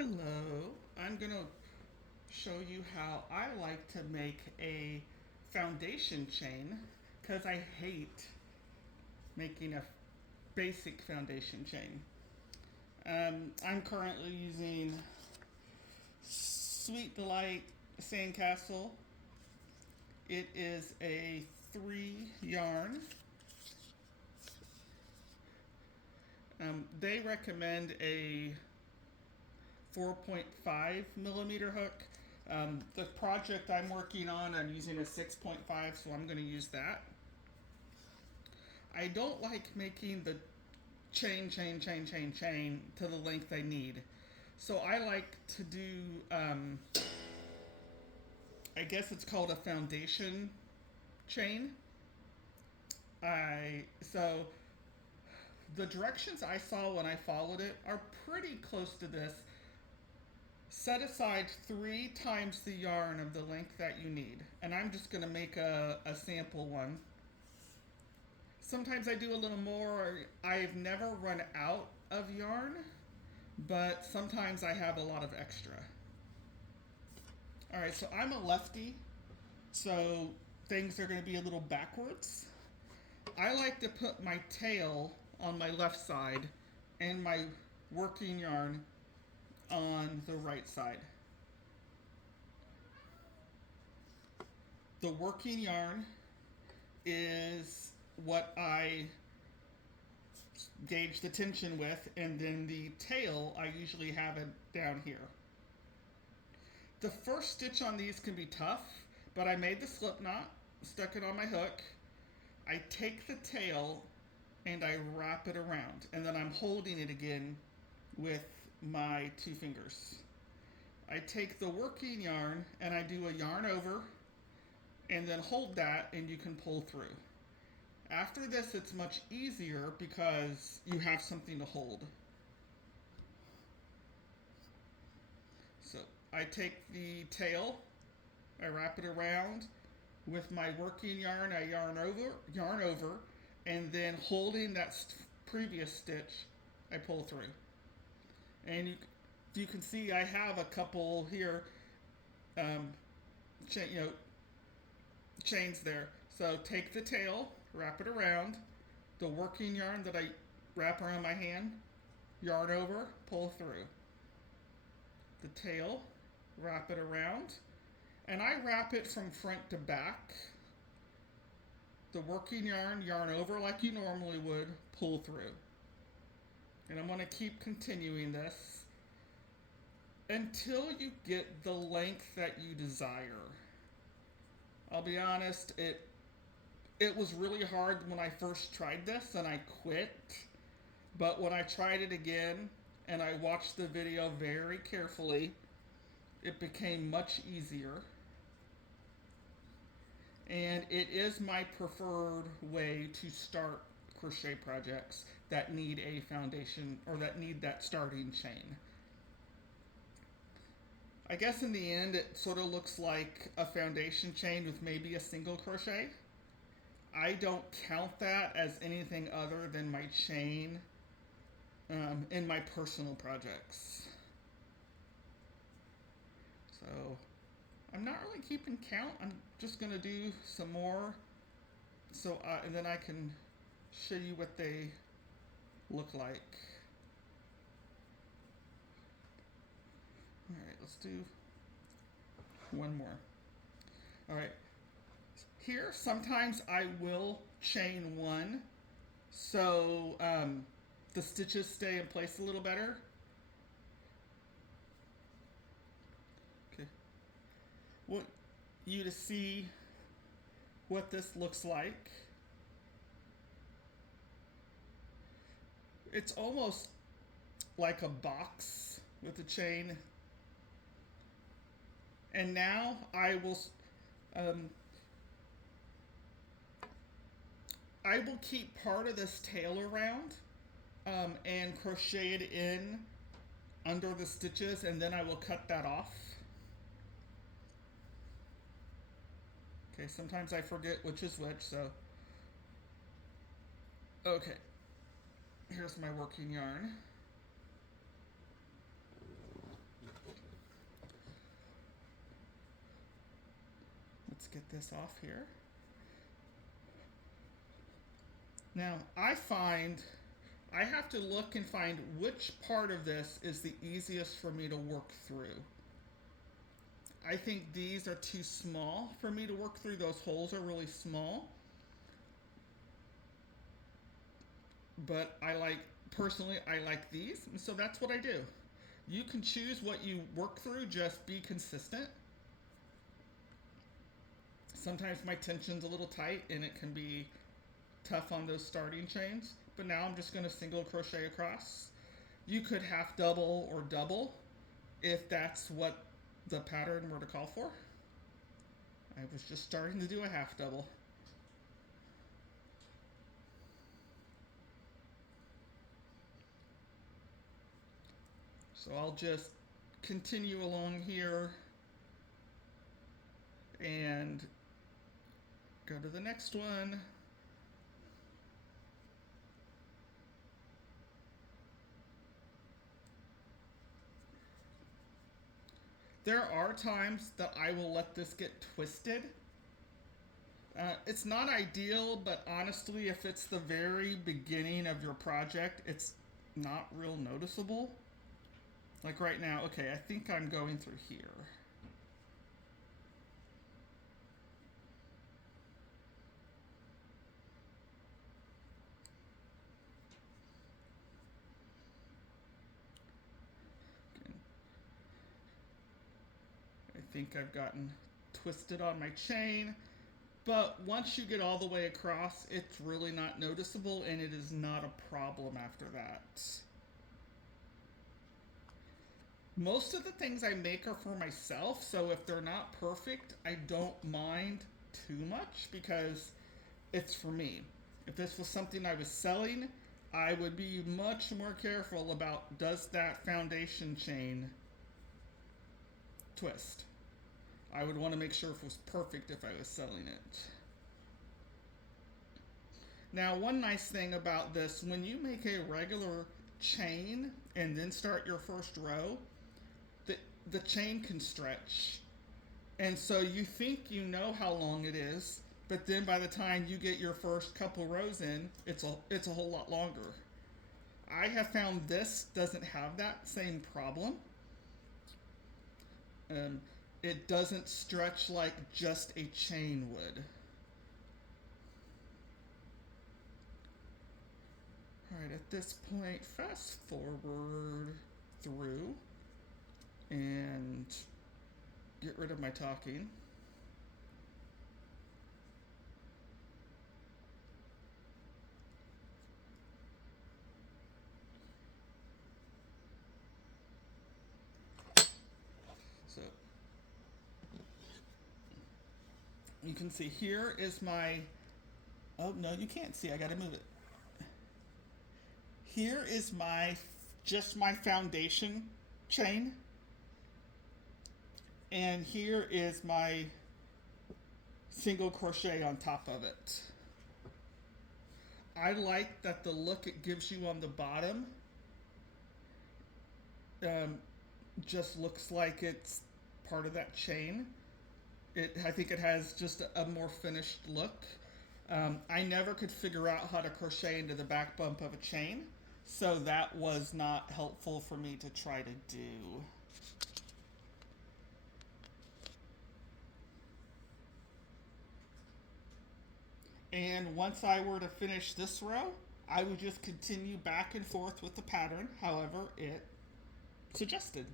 Hello, I'm going to show you how I like to make a foundation chain because I hate making a basic foundation chain. I'm currently using Sweet Delight Sandcastle. It is a 3 yarn. They recommend a 4.5 millimeter hook. The project I'm working on, I'm using a 6.5, so I'm going to use that. I don't like making the chain to the length I need. So I like to do, I guess it's called a foundation chain. So the directions I saw when I followed it are pretty close to this. Set aside 3 times the yarn of the length that you need. And I'm just going to make a sample one. Sometimes I do a little more. I've never run out of yarn, but sometimes I have a lot of extra. Alright, so I'm a lefty, so things are going to be a little backwards. I like to put my tail on my left side and my working yarn on the right side. The working yarn is what I gauge the tension with, and then the tail I usually have it down here. The first stitch on these can be tough, but I made the slip knot, stuck it on my hook. I take the tail and I wrap it around, and then I'm holding it again with my 2 fingers. I take the working yarn and I do a yarn over and then hold that, and you can pull through. After this, it's much easier because you have something to hold. So I take the tail, I wrap it around with my working yarn, I yarn over, and then holding that previous stitch, I pull through. And you can see I have a couple here, chains there. So take the tail, wrap it around, the working yarn that I wrap around my hand, yarn over, pull through. The tail, wrap it around, and I wrap it from front to back. The working yarn, yarn over like you normally would, pull through. And I'm going to keep continuing this until you get the length that you desire. I'll be honest, it was really hard when I first tried this and I quit. But when I tried it again and I watched the video very carefully, it became much easier. And it is my preferred way to start crochet projects that need a foundation or that need that starting chain. I guess in the end it sort of looks like a foundation chain with maybe a single crochet. I don't count that as anything other than my chain in my personal projects. So I'm not really keeping count. I'm just going to do some more and then I can show you what they look like. Alright, let's do one more. Alright, here sometimes I will chain one so the stitches stay in place a little better. Okay, want you to see what this looks like. It's almost like a box with a chain. And now I will keep part of this tail around and crochet it in under the stitches, and then I will cut that off. Okay, sometimes I forget which is which, so. Okay, here's my working yarn. get this off here. Now, I find I have to look and find which part of this is the easiest for me to work through. I think these are too small for me to work through. Those holes are really small. But personally, I like these, and so that's what I do. You can choose what you work through, just be consistent. Sometimes my tension's a little tight and it can be tough on those starting chains, but now I'm just going to single crochet across. You could half double or double if that's what the pattern were to call for. I was just starting to do a half double. So I'll just continue along here and go to the next one. There are times that I will let this get twisted. It's not ideal, but honestly, if it's the very beginning of your project, it's not real noticeable. Like right now, okay, I think I'm going through here. I think I've gotten twisted on my chain, but once you get all the way across, it's really not noticeable and it is not a problem after that. Most of the things I make are for myself, so if they're not perfect, I don't mind too much because it's for me. If this was something I was selling, I would be much more careful about, does that foundation chain twist? I would want to make sure it was perfect if I was selling it. Now, one nice thing about this, when you make a regular chain and then start your first row, the chain can stretch. And so you think you know how long it is, but then by the time you get your first couple rows in, it's a whole lot longer. I have found this doesn't have that same problem. It doesn't stretch like just a chain would. Alright, at this point, fast forward through and get rid of my talking. So you can see here is my, oh no, you can't see, I gotta move it. Here is just my foundation chain. And here is my single crochet on top of it. I like that the look it gives you on the bottom just looks like it's part of that chain. I think it has just a more finished look. I never could figure out how to crochet into the back bump of a chain, so that was not helpful for me to try to do. And once I were to finish this row, I would just continue back and forth with the pattern, however it suggested.